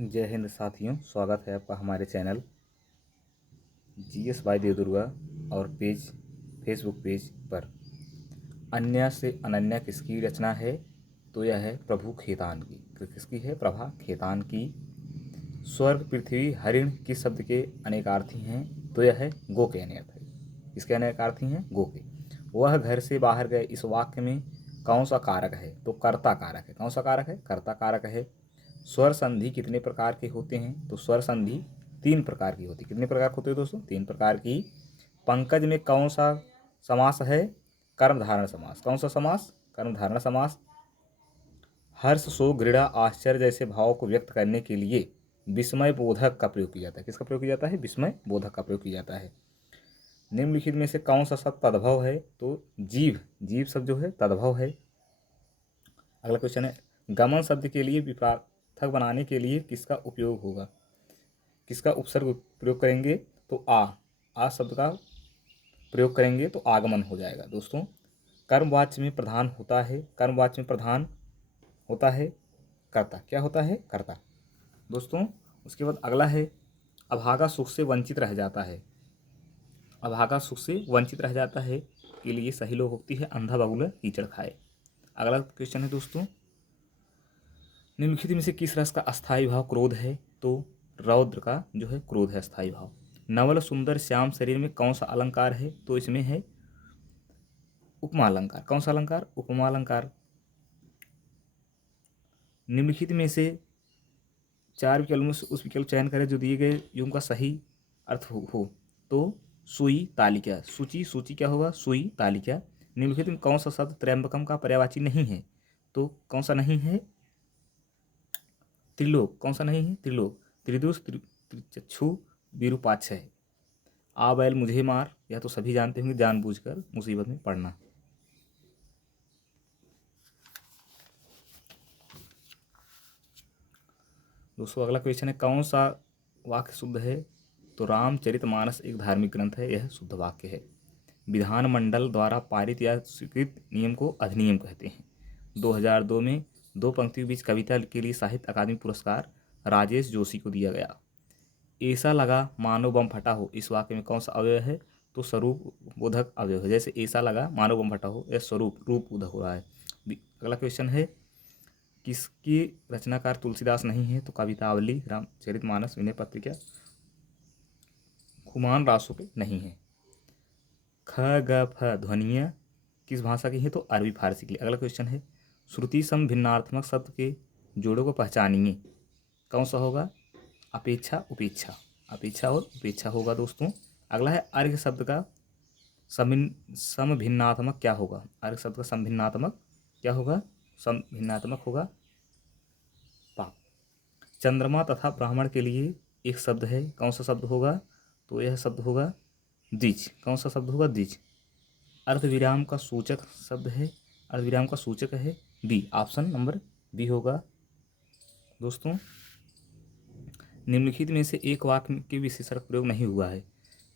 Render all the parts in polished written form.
जय हिंद साथियों, स्वागत है आपका हमारे चैनल जीएस बाय देवदुर्गा और फेसबुक पेज पर। अन्य से अनन्या किसकी रचना है? तो यह है प्रभु खेतान की। किसकी है? प्रभा खेतान की। स्वर्ग पृथ्वी हरिण किस शब्द के अनेकार्थी हैं? तो यह है गो के अनेकार्थी। किसके अनेकार्थी हैं? गो के। वह घर से बाहर गए, इस वाक्य में कौन सा कारक है? तो कर्ता कारक है। कौन सा कारक है? कर्ता कारक है। स्वर संधि कितने प्रकार के होते हैं? तो स्वर संधि 3 प्रकार की होती है। कितने प्रकार के होते हैं दोस्तों? 3 प्रकार की। पंकज में कौन सा समास है? कर्मधारय समास। कौन सा समास? कर्मधारय समास। हर्ष, शोक, घृणा, आश्चर्य जैसे भावों को व्यक्त करने के लिए विस्मय बोधक का प्रयोग किया जाता है। किसका प्रयोग किया जाता है? विस्मय बोधक का प्रयोग किया जाता है। निम्नलिखित में से कौन सा शब्द तद्भव है? तो जीव। जीव शब्द जो है तद्भव है। अगला क्वेश्चन है, गमन शब्द के लिए विपर्थक बनाने के लिए किसका उपयोग होगा? किसका उपसर्ग प्रयोग करेंगे? तो आ शब्द का प्रयोग करेंगे तो आगमन हो जाएगा दोस्तों। कर्मवाच्य में प्रधान होता है। कर्मवाच्य में प्रधान होता है कर्ता। क्या होता है? कर्ता दोस्तों। उसके बाद अगला है, अभागा सुख से वंचित रह जाता है। अभागा सुख से वंचित रह जाता है के लिए सही लोकोक्ति है, अंधा बगुला कीचड़ खाए। अगला क्वेश्चन है दोस्तों, निम्नलिखित में से किस रस का अस्थायी भाव क्रोध है? तो रौद्र का जो है क्रोध है अस्थायी भाव। नवल सुंदर श्याम शरीर में कौन सा अलंकार है? तो इसमें है उपमा अलंकार। कौन सा अलंकार? उपमा अलंकार। निम्नलिखित में से 4 विकल्पों में से उस विकल्प चयन करें जो दिए गए युग्म का सही अर्थ हो। तो सुई तालिका। सूची। सूची क्या होगा? सुई तालिका। निम्नलिखित में कौन सा शब्द त्र्यंबकम का पर्यायवाची नहीं है? तो कौन सा नहीं है? त्रिलोक। कौन सा नहीं है? त्रिलोक। त्रिदुष, त्रिचक्षु, विरूपाक्षय। आ बैल मुझे मार, यह तो सभी जानते होंगे, जानबूझकर मुसीबत में पड़ना। दोस्तों अगला क्वेश्चन है, कौन सा वाक्य शुद्ध है? तो रामचरितमानस एक धार्मिक ग्रंथ है, यह शुद्ध वाक्य है। विधानमंडल द्वारा पारित या स्वीकृत नियम को अधिनियम कहते हैं। 2002 में 2 पंक्तियों के बीच कविता के लिए साहित्य अकादमी पुरस्कार राजेश जोशी को दिया गया। ऐसा लगा मानो बम फटा हो, इस वाक्य में कौन सा अवयव है? तो स्वरूप बोधक अवयव है। जैसे ऐसा लगा मानो बम फटा हो, यह स्वरूप रूप बोधक हो रहा है। अगला क्वेश्चन है, किसकी रचनाकार तुलसीदास नहीं है? तो कवितावली, रामचरितमानस, विनय पत्रिका, खुमान रासों पे नहीं है। ख ग फ ध्वनियाँ किस भाषा की है? तो अरबी फारसी के लिए। अगला क्वेश्चन है, श्रुति सम भिन्नार्थमक शब्द के जोड़ों को पहचानिए। कौन सा होगा? अपेक्षा, उपेक्षा। अपेक्षा और उपेक्षा होगा दोस्तों। अगला है, अर्घ शब्द का समभिन्नात्मक क्या होगा? अर्घ शब्द का समभिन्नात्मक क्या होगा? समभिन्नात्मक होगा पाप। चंद्रमा तथा ब्राह्मण के लिए एक शब्द है, कौन सा शब्द होगा? तो यह शब्द होगा द्विज। कौन सा शब्द होगा? द्विज। अर्धविराम का सूचक शब्द है, अर्धविराम का सूचक है बी। ऑप्शन नंबर बी होगा दोस्तों। निम्नलिखित में से एक वाक्य के विशेषण प्रयोग नहीं हुआ है।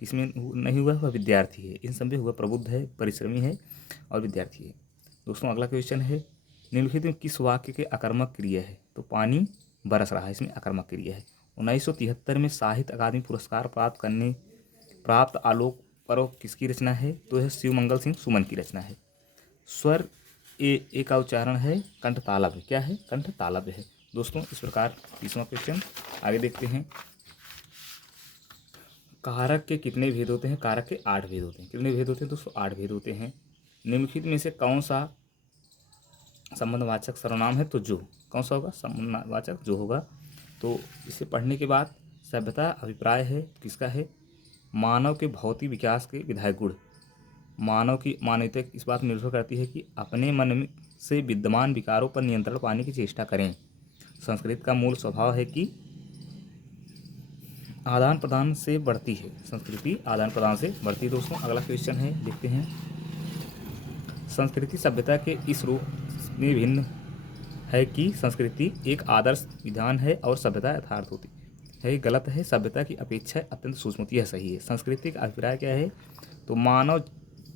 किसमें नहीं हुआ? वह विद्यार्थी है। इन सब में हुआ प्रबुद्ध है, परिश्रमी है और विद्यार्थी है। दोस्तों अगला क्वेश्चन है, निम्नलिखित में किस वाक्य के अकर्मक क्रिया है? तो पानी बरस रहा है, इसमें अकर्मक क्रिया है। 1973 में साहित्य अकादमी पुरस्कार प्राप्त आलोक पर्व किसकी रचना है? तो यह शिवमंगल सिंह सुमन की रचना है। स्वर ए का उच्चारण है कंठ तालव्य। क्या है? कंठ तालव्य है दोस्तों। इस प्रकार 30वां क्वेश्चन आगे देखते हैं। कारक के कितने भेद होते हैं? कारक के 8 भेद होते हैं। कितने भेद होते हैं दोस्तों? 8 भेद होते हैं। निम्नलिखित में से कौन सा संबंधवाचक सर्वनाम है? तो जो। कौन सा होगा? संबंधवाचक जो होगा। तो इसे पढ़ने के बाद सभ्यता अभिप्राय है, किसका है? मानव के भौतिक विकास के विधायक गुण। मानव की मानवता इस बात में निर्भर करती है कि अपने मन में से विद्यमान विकारों पर नियंत्रण पाने की चेष्टा करें। संस्कृत का मूल स्वभाव है कि आदान प्रदान से बढ़ती है। संस्कृति आदान प्रदान से बढ़ती है दोस्तों। अगला क्वेश्चन है, देखते हैं। संस्कृति सभ्यता के इस रूप में भिन्न है कि संस्कृति एक आदर्श विधान है और सभ्यता यथार्थ होती है। गलत है। सभ्यता की अपेक्षा अत्यंत सूक्ष्म होती है, सही है। संस्कृति का अभिप्राय क्या है? तो मानव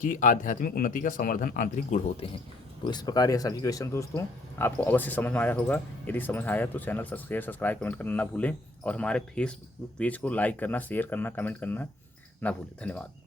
की आध्यात्मिक उन्नति का संवर्धन आंतरिक गुण होते हैं। तो इस प्रकार यह सभी क्वेश्चन दोस्तों आपको अवश्य समझ में आया होगा। यदि समझ आया तो चैनल सब्सक्राइब कमेंट करना ना भूलें और हमारे फेसबुक पेज को लाइक करना, शेयर करना, कमेंट करना ना भूलें। धन्यवाद।